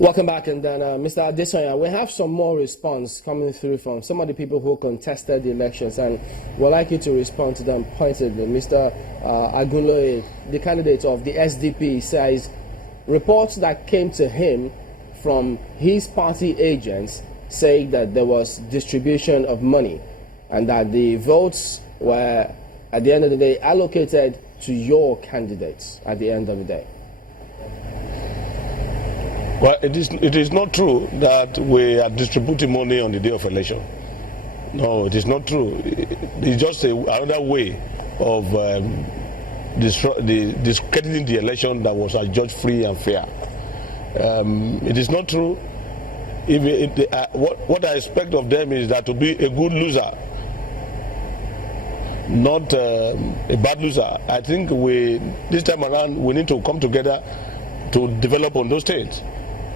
Welcome back, and then Mr. Adesanya, we have some more response coming through from some of the people who contested the elections, and we'd like you to respond to them pointedly. Mr. Agunloye, the candidate of the SDP, says reports that came to him from his party agents say that there was distribution of money and that the votes were, at the end of the day, allocated to your candidates at the end of the day. Well, it is not true that we are distributing money on the day of election. No, it is not true. It's just another way of discrediting the election that was adjudged free and fair. It is not true. What I expect of them is that to be a good loser, not a bad loser. I think this time around we need to come together to develop Ondo State,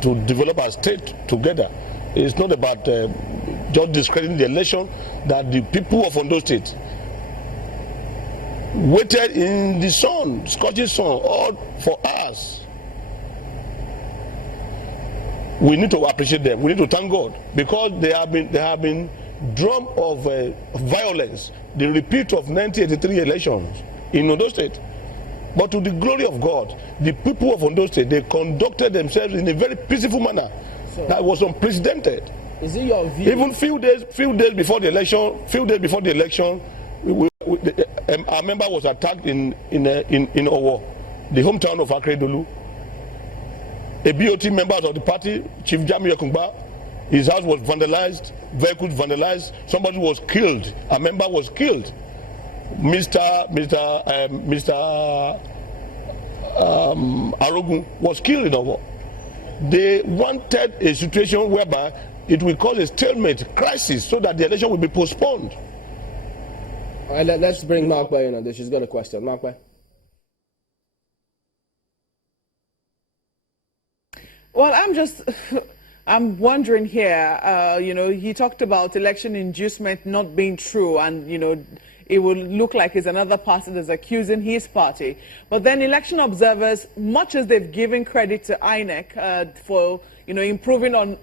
to develop our state together. It's not about just discrediting the election that the people of Ondo State waited in the sun, scorching sun, all for us. We need to appreciate them. We need to thank God because they have been drum of violence, the repeat of 1983 elections in Ondo State. But to the glory of God, the people of Ondo State, they conducted themselves in a very peaceful manner that was unprecedented. Is it your view? Even few days before the election, our member was attacked in Owo, the hometown of Akredolu. A BOT member of the party, Chief Jami Yakumba, his house was vandalized, vehicles vandalized, somebody was killed, a member was killed. Mr. Arogun was killed in Owo. They wanted a situation whereby it will cause a stalemate, crisis, so that the election will be postponed. All right, let's bring Mark Bay in on this. She's got a question. Mark Bay. Well, I'm wondering here, he talked about election inducement not being true, and, it will look like it's another party that's accusing his party. But then election observers, much as they've given credit to INEC for, improving on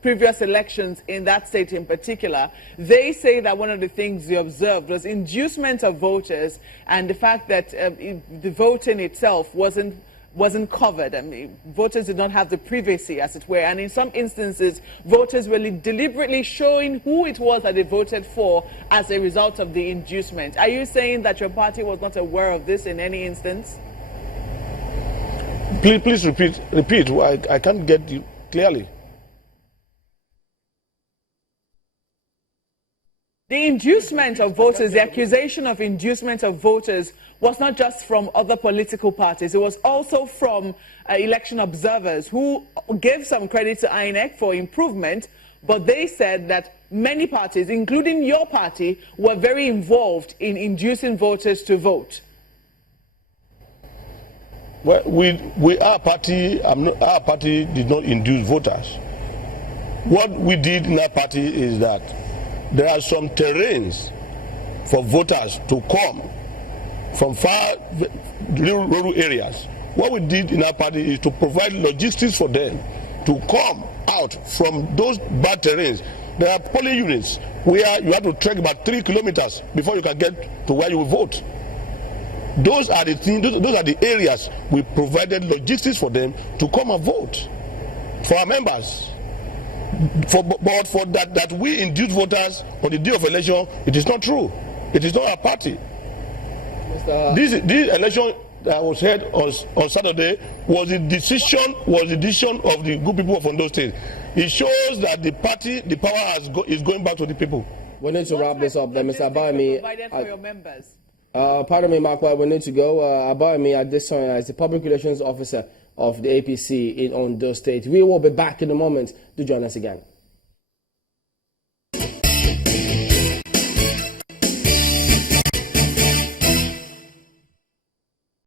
previous elections in that state in particular, they say that one of the things they observed was inducement of voters and the fact that the voting itself wasn't covered. I mean, voters did not have the privacy, as it were, and in some instances, voters were deliberately showing who it was that they voted for as a result of the inducement. Are you saying that your party was not aware of this in any instance? Please repeat. I can't get you clearly. The inducement of voters, the accusation of inducement of voters was not just from other political parties. It was also from election observers who gave some credit to INEC for improvement, but they said that many parties, including your party, were very involved in inducing voters to vote. Well, our party did not induce voters. What we did in our party is that there are some terrains for voters to come from far rural areas. What we did in our party is to provide logistics for them to come out from those bad terrains. There are polling units where you have to trek about 3 kilometers before you can get to where you will vote. Those are the things, those are the areas we provided logistics for them to come and vote for our members. But for that we induce voters on the day of election, it is not true. It is not our party. This election that was held on Saturday was the decision of the good people of Ondo State. It shows that the party, the power is going back to the people. We need to wrap this up then, Mr. Abayemi. Provided for your members. Pardon me, Mark, we need to go. Abayemi Adesanya is the Public Relations Officer of the APC in Ondo State. We will be back in a moment. Do join us again.